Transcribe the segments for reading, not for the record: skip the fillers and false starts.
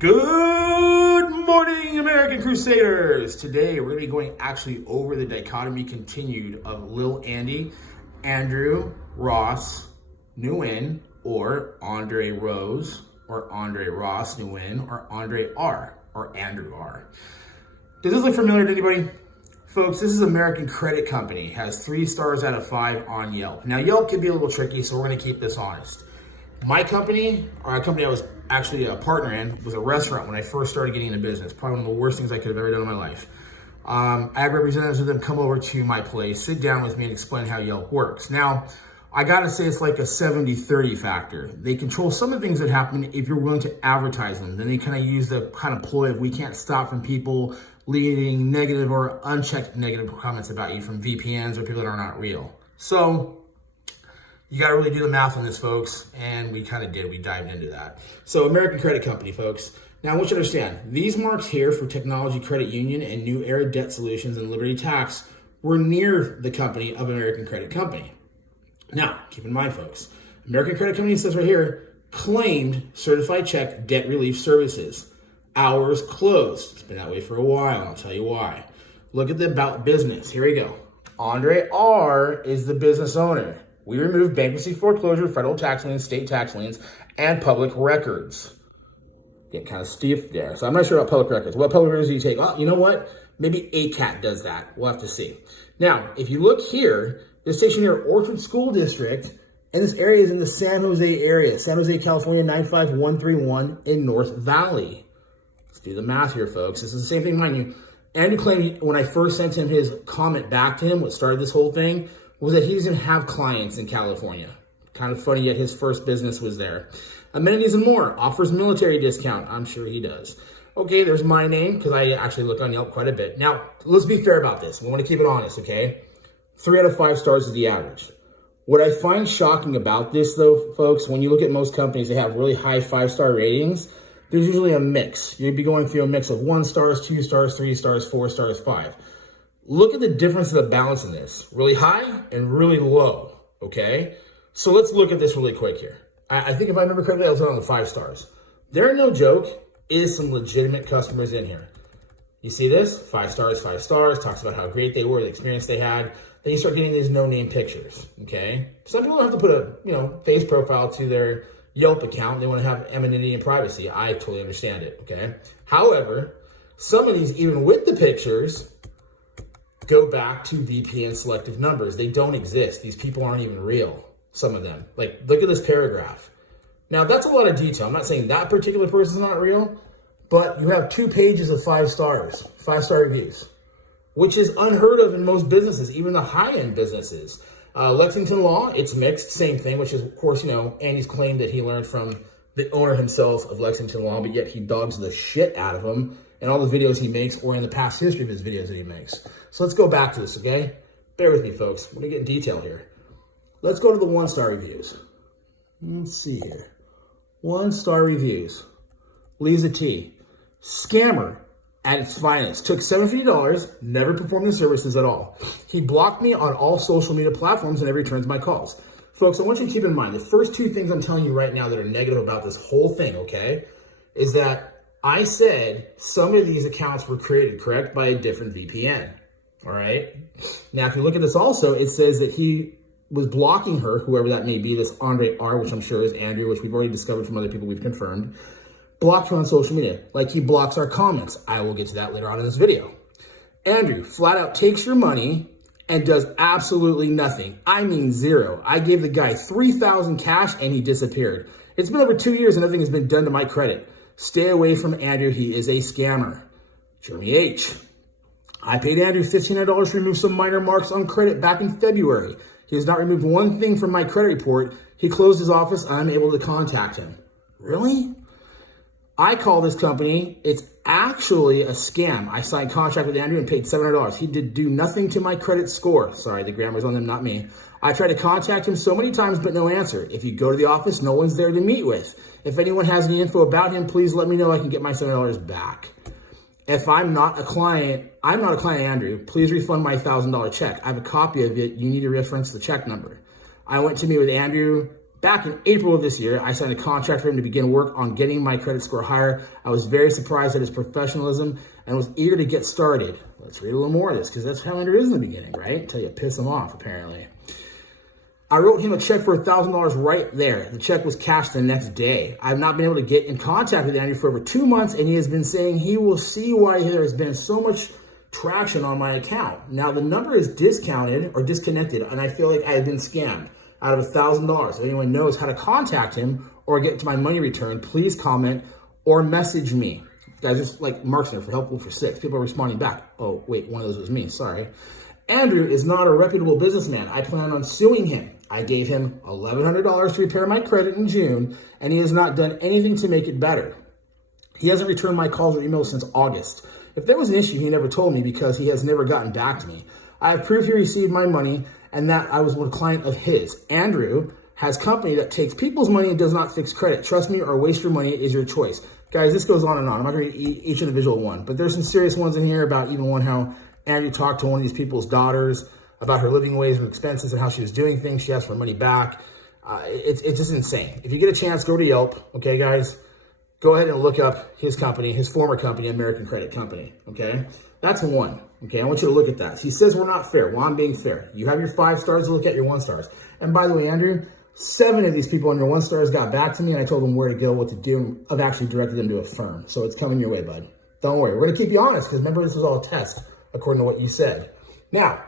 Good morning, American Crusaders. Today, we're going to be going actually over the dichotomy continued of Lil Andy, Andrew, Ross, Nguyen, or Andre Rose, or Andre Ross, Nguyen, or Andre R, or Andrew R. Does this look familiar to anybody? Folks, this is American Credit Company. It has 3 stars out of 5 on Yelp. Now, Yelp can be a little tricky, so we're going to keep this honest. My company, or a company I was actually a partner in, was a restaurant when I first started getting into business. Probably one of the worst things I could have ever done in my life. I had representatives of them come over to my place, sit down with me and explain how Yelp works. Now, I gotta say it's like a 70-30 factor. They control some of the things that happen if you're willing to advertise them. Then they kind of use the kind of ploy of we can't stop from people leaving negative or unchecked negative comments about you from VPNs or people that are not real. So, you got to really do the math on this, folks, and we kind of did. We dived into that. So, American Credit Company, folks. Now, I want you to understand, these marks here for Technology Credit Union and New Era Debt Solutions and Liberty Tax were near the company of American Credit Company. Now, keep in mind, folks, American Credit Company says right here, claimed certified check debt relief services. Hours closed. It's been that way for a while, and I'll tell you why. Look at the about business. Here we go. Andre R is the business owner. We remove bankruptcy, foreclosure, federal tax liens, state tax liens, and public records. Getting kind of stiff there. So I'm not sure about public records. What public records do you take? Oh, you know what? Maybe ACAT does that. We'll have to see. Now, if you look here, this station here, Orchard School District, and this area is in the San Jose area. San Jose, California, 95131 in North Valley. Let's do the math here, folks. This is the same thing, mind you. Andrew claimed when I first sent him his comment back to him, what started this whole thing, was that he doesn't have clients in California. Kind of funny, yet his first business was there. Amenities and more. Offers military discount. I'm sure he does. Okay, there's my name, because I actually look on Yelp quite a bit. Now, let's be fair about this. We want to keep it honest, okay? 3 out of 5 stars is the average. What I find shocking about this, though, folks, when you look at most companies, they have really high 5-star ratings. There's usually a mix. You'd be going through a mix of 1 stars, 2 stars, 3 stars, 4 stars, 5. Look at the difference of the balance in this. Really high and really low, okay? So let's look at this really quick here. I think if I remember correctly, I was on the 5 stars. There, no joke, is some legitimate customers in here. You see this? 5 stars, 5 stars, talks about how great they were, the experience they had. Then you start getting these no-name pictures, okay? Some people don't have to put a, face profile to their Yelp account. They want to have anonymity and privacy. I totally understand it, okay? However, some of these, even with the pictures, go back to VPN selective numbers. They don't exist. These people aren't even real, some of them. Like, look at this paragraph. Now, that's a lot of detail. I'm not saying that particular person's not real, but you have 2 pages of 5 stars, 5-star reviews, which is unheard of in most businesses, even the high-end businesses. Lexington Law, it's mixed, same thing, which is, of course, Andy's claimed that he learned from the owner himself of Lexington Law, but yet he dogs the shit out of him in all the videos he makes or in the past history of his videos that he makes. So let's go back to this, okay? Bear with me, folks. We're going to get in detail here. Let's go to the 1-star reviews. Let's see here. 1-star reviews. Lisa T. Scammer at its finest. Took $750, never performed the services at all. He blocked me on all social media platforms and never returns my calls. Folks, I want you to keep in mind, the first 2 things I'm telling you right now that are negative about this whole thing, okay, is that I said some of these accounts were created, correct, by a different VPN, all right? Now, if you look at this also, it says that he was blocking her, whoever that may be, this Andre R, which I'm sure is Andrew, which we've already discovered from other people we've confirmed, blocked her on social media, like he blocks our comments. I will get to that later on in this video. Andrew flat out takes your money and does absolutely nothing. I mean 0. I gave the guy $3,000 cash and he disappeared. It's been over 2 years and nothing has been done to my credit. Stay away from Andrew. He is a scammer. Jeremy H. I paid Andrew $1,500 to remove some minor marks on credit back in February. He has not removed one thing from my credit report. He closed his office and I'm able to contact him. Really? I call this company. It's actually a scam. I signed a contract with Andrew and paid $700. He did do nothing to my credit score. Sorry, the grammar's on them, not me. I tried to contact him so many times, but no answer. If you go to the office, no one's there to meet with. If anyone has any info about him, please let me know. I can get my $700 back. If I'm not a client, Andrew. Please refund my $1,000 check. I have a copy of it. You need to reference the check number. I went to meet with Andrew Back in April of this year, I signed a contract for him to begin work on getting my credit score higher. I was very surprised at his professionalism and was eager to get started. Let's read a little more of this because that's how Andrew is in the beginning, right? Until you piss him off, apparently. I wrote him a check for $1,000 right there. The check was cashed the next day. I've not been able to get in contact with Andrew for over 2 months, and he has been saying he will see why there has been so much traction on my account. Now, the number is discounted or disconnected, and I feel like I have been scammed out of $1,000. If anyone knows how to contact him or get to my money return, please comment or message me. Guys, just like Mark's there for helpful for 6. People are responding back. Oh, wait, one of those was me. Sorry. Andrew is not a reputable businessman. I plan on suing him. I gave him $1,100 to repair my credit in June, and he has not done anything to make it better. He hasn't returned my calls or emails since August. If there was an issue, he never told me because he has never gotten back to me. I have proof he received my money and that I was a client of his. Andrew has company that takes people's money and does not fix credit. Trust me or waste your money is your choice. Guys, this goes on and on. I'm not going to read each individual one, but there's some serious ones in here about even one how Andrew talked to one of these people's daughters about her living ways and expenses and how she was doing things. She asked for money back. It's just insane. If you get a chance, go to Yelp. Okay, guys, go ahead and look up his company, his former company, American Credit Company. Okay, that's one. Okay, I want you to look at that. He says we're not fair. Well, I'm being fair. You have your 5 stars to look at your 1 stars. And by the way, Andrew, 7 of these people on your 1 stars got back to me, and I told them where to go, what to do. I've actually directed them to a firm. So it's coming your way, bud. Don't worry. We're going to keep you honest because remember, this is all a test according to what you said. Now,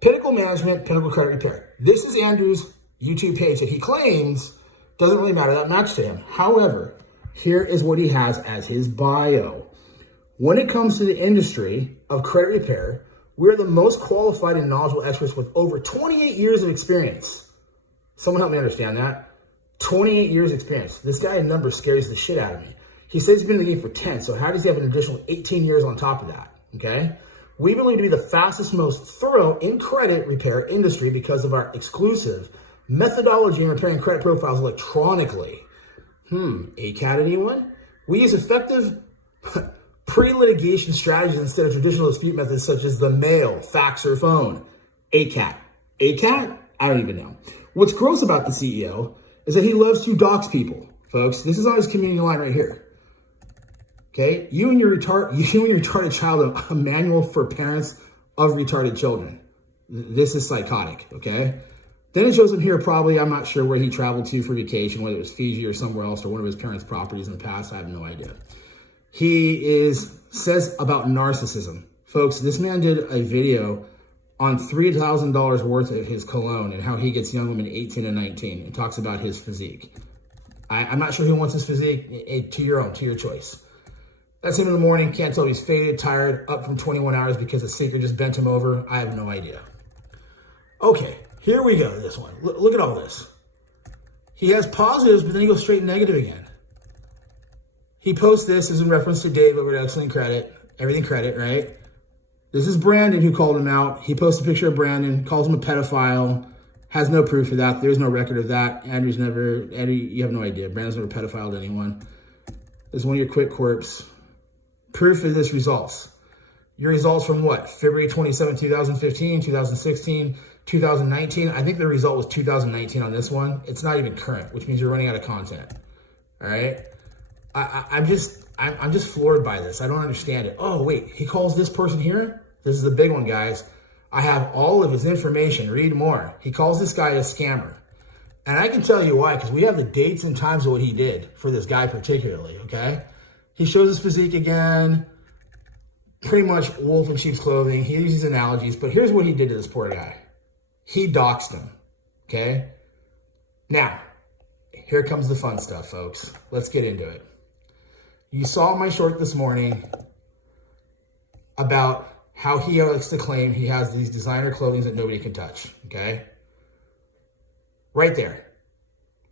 Pinnacle Management, Pinnacle Credit Repair. This is Andrew's YouTube page that he claims doesn't really matter that much to him. However, here is what he has as his bio. When it comes to the industry of credit repair, we're the most qualified and knowledgeable experts with over 28 years of experience. Someone help me understand that. 28 years experience. This guy's number scares the shit out of me. He says he's been in the game for 10, so how does he have an additional 18 years on top of that? Okay? We believe to be the fastest, most thorough in credit repair industry because of our methodology in repairing credit profiles electronically. ACAT anyone? We use effective pre-litigation strategies instead of traditional dispute methods such as the mail, fax, or phone. ACAT. ACAT? I don't even know. What's gross about the CEO is that he loves to dox people, folks. This is on his community line right here. Okay? You and your retarded child, a manual for parents of retarded children. This is psychotic, okay? Then it shows him here probably, I'm not sure where he traveled to for vacation, whether it was Fiji or somewhere else or one of his parents' properties in the past. I have no idea. He says about narcissism. Folks, this man did a video on $3,000 worth of his cologne and how he gets young women 18 and 19 and talks about his physique. I'm not sure who wants his physique. To your own, to your choice. That's him in the morning. Can't tell if he's faded, tired, up from 21 hours because the seeker just bent him over. I have no idea. Okay, here we go to this one. Look at all this. He has positives, but then he goes straight negative again. He posts this as in reference to Dave over at Excellent Credit, Everything Credit, right? This is Brandon who called him out. He posts a picture of Brandon, calls him a pedophile, has no proof of that. There's no record of that. Andrew, you have no idea. Brandon's never pedophiled anyone. This is one of your quick quirks. Proof of this results. Your results from what? February 27, 2015, 2016, 2019. I think the result was 2019 on this one. It's not even current, which means you're running out of content. All right? I'm just floored by this. I don't understand it. Oh, wait, he calls this person here? This is the big one, guys. I have all of his information. Read more. He calls this guy a scammer. And I can tell you why, because we have the dates and times of what he did for this guy particularly, okay? He shows his physique again, pretty much wolf in sheep's clothing. He uses analogies, but here's what he did to this poor guy. He doxed him, okay? Now, here comes the fun stuff, folks. Let's get into it. You saw my short this morning about how he likes to claim he has these designer clothing that nobody can touch, okay? Right there.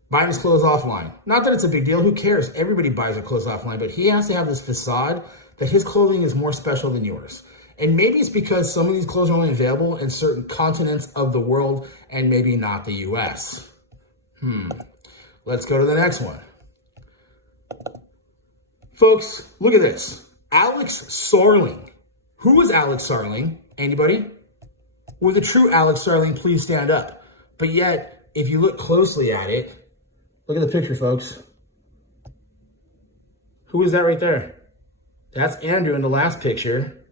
Buying his clothes offline. Not that it's a big deal. Who cares? Everybody buys their clothes offline, but he has to have this facade that his clothing is more special than yours. And maybe it's because some of these clothes are only available in certain continents of the world and maybe not the US. Let's go to the next one. Folks, look at this. Alex Sarling. Who is Alex Sarling? Anybody? With a true Alex Sarling, please stand up. But yet, if you look closely at it, Look at the picture, folks. Who is that right there? That's Andrew in the last picture.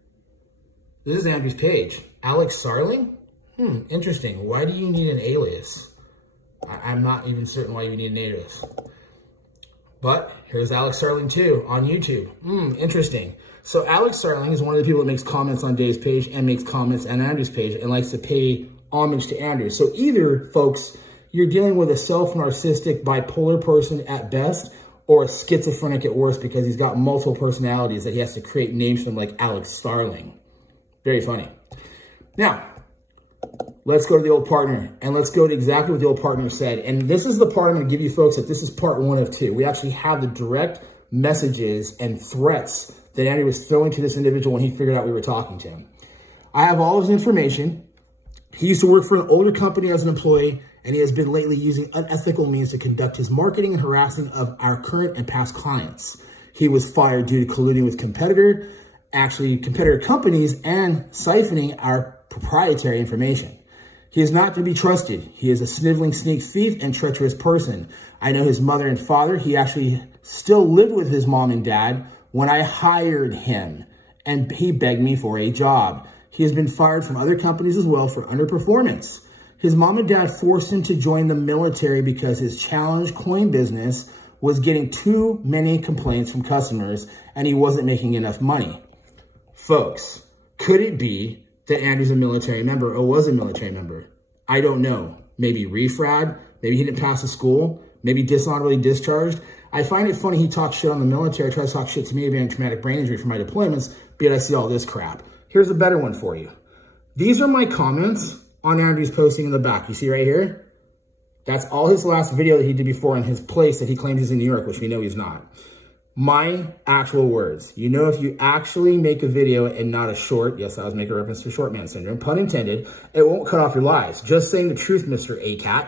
This is Andrew's page. Alex Sarling? Interesting. Why do you need an alias? I'm not even certain why you need an alias. But here's Alex Sarling too on YouTube. Interesting. So Alex Sarling is one of the people that makes comments on Dave's page and makes comments on Andrew's page and likes to pay homage to Andrew. So either, folks, you're dealing with a self-narcissistic bipolar person at best or a schizophrenic at worst because he's got multiple personalities that he has to create names from, like Alex Starling. Very funny. Now, let's go to the old partner and let's go to exactly what the old partner said. And this is the part I'm going to give you folks that this is part 1 of 2. We actually have the direct messages and threats that Andrew was throwing to this individual when he figured out we were talking to him. I have all of his information. He used to work for an older company as an employee, and he has been lately using unethical means to conduct his marketing and harassing of our current and past clients. He was fired due to colluding with competitor companies and siphoning our proprietary information. He is not to be trusted. He is a sniveling sneak thief and treacherous person. I know his mother and father. He actually still lived with his mom and dad when I hired him, and he begged me for a job. He has been fired from other companies as well for underperformance. His mom and dad forced him to join the military because his challenge coin business was getting too many complaints from customers and he wasn't making enough money. Folks, could it be that Andrew's a military member or was a military member? I don't know. Maybe refrad, maybe he didn't pass the school, maybe dishonorably discharged. I find it funny he talks shit on the military, tries to talk shit to me about traumatic brain injury for my deployments, but yet I see all this crap. Here's a better one for you. These are my comments on Andrew's posting in the back. You see right here? That's all his last video that he did before in his place that he claims he's in New York, which we know he's not. My actual words. You know, if you actually make a video and not a short, yes, I was making a reference to short man syndrome, pun intended, it won't cut off your lies. Just saying the truth, Mr. ACAT.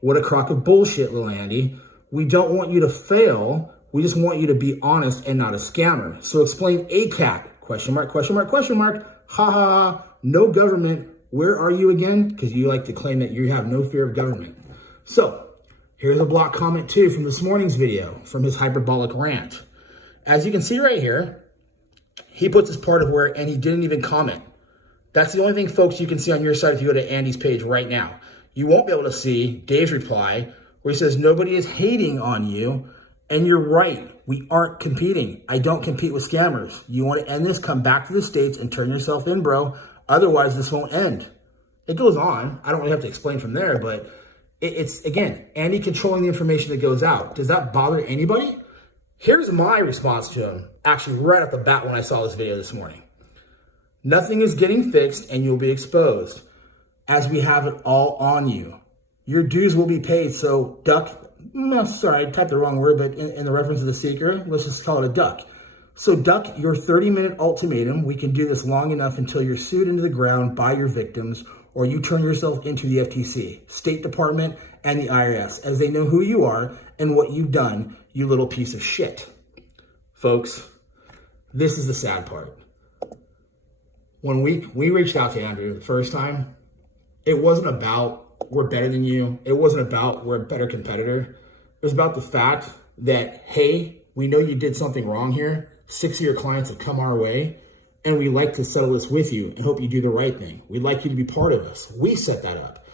What a crock of bullshit, Lil Andy. We don't want you to fail. We just want you to be honest and not a scammer. So explain ACAT. Question mark, question mark, question mark. Ha ha ha. No government. Where are you again? Because you like to claim that you have no fear of government. So here's a block comment too from this morning's video from his hyperbolic rant. As you can see right here, he puts his part of where, and he didn't even comment. That's the only thing, folks, you can see on your side if you go to Andy's page right now. You won't be able to see Dave's reply where he says, nobody is hating on you. And you're right. We aren't competing. I don't compete with scammers. You want to end this? Come back to the States and turn yourself in, bro. Otherwise, this won't end. It goes on. I don't really have to explain from there, but it's, again, Andy controlling the information that goes out. Does that bother anybody? Here's my response to him, actually right off the bat when I saw this video this morning. Nothing is getting fixed and you'll be exposed as we have it all on you. Your dues will be paid, so duck. No, sorry, I typed the wrong word, but in the reference of the seeker, let's just call it a duck. So duck your 30-minute ultimatum. We can do this long enough until you're sued into the ground by your victims or you turn yourself into the FTC, State Department, and the IRS, as they know who you are and what you've done, you little piece of shit. Folks, this is the sad part. When we reached out to Andrew the first time, it wasn't about we're better than you. It wasn't about we're a better competitor. It was about the fact that, hey, we know you did something wrong here. 6 of your clients have come our way, and we'd like to settle this with you and hope you do the right thing. We'd like you to be part of us. We set that up.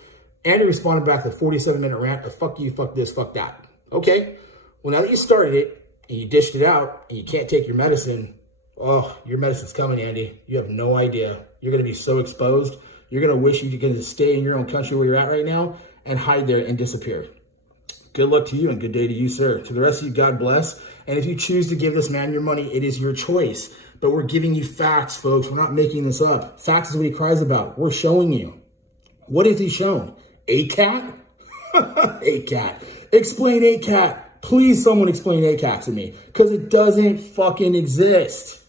Andy responded back to a 47-minute rant of fuck you, fuck this, fuck that. Okay, well, now that you started it and you dished it out and you can't take your medicine, oh, your medicine's coming, Andy. You have no idea. You're going to be so exposed. You're going to wish you could stay in your own country where you're at right now and hide there and disappear. Good luck to you and good day to you, sir. To the rest of you, God bless. And if you choose to give this man your money, it is your choice. But we're giving you facts, folks. We're not making this up. Facts is what he cries about. We're showing you. What has he shown? ACAT? ACAT. Explain ACAT. Please, someone explain ACAT to me. Because it doesn't fucking exist.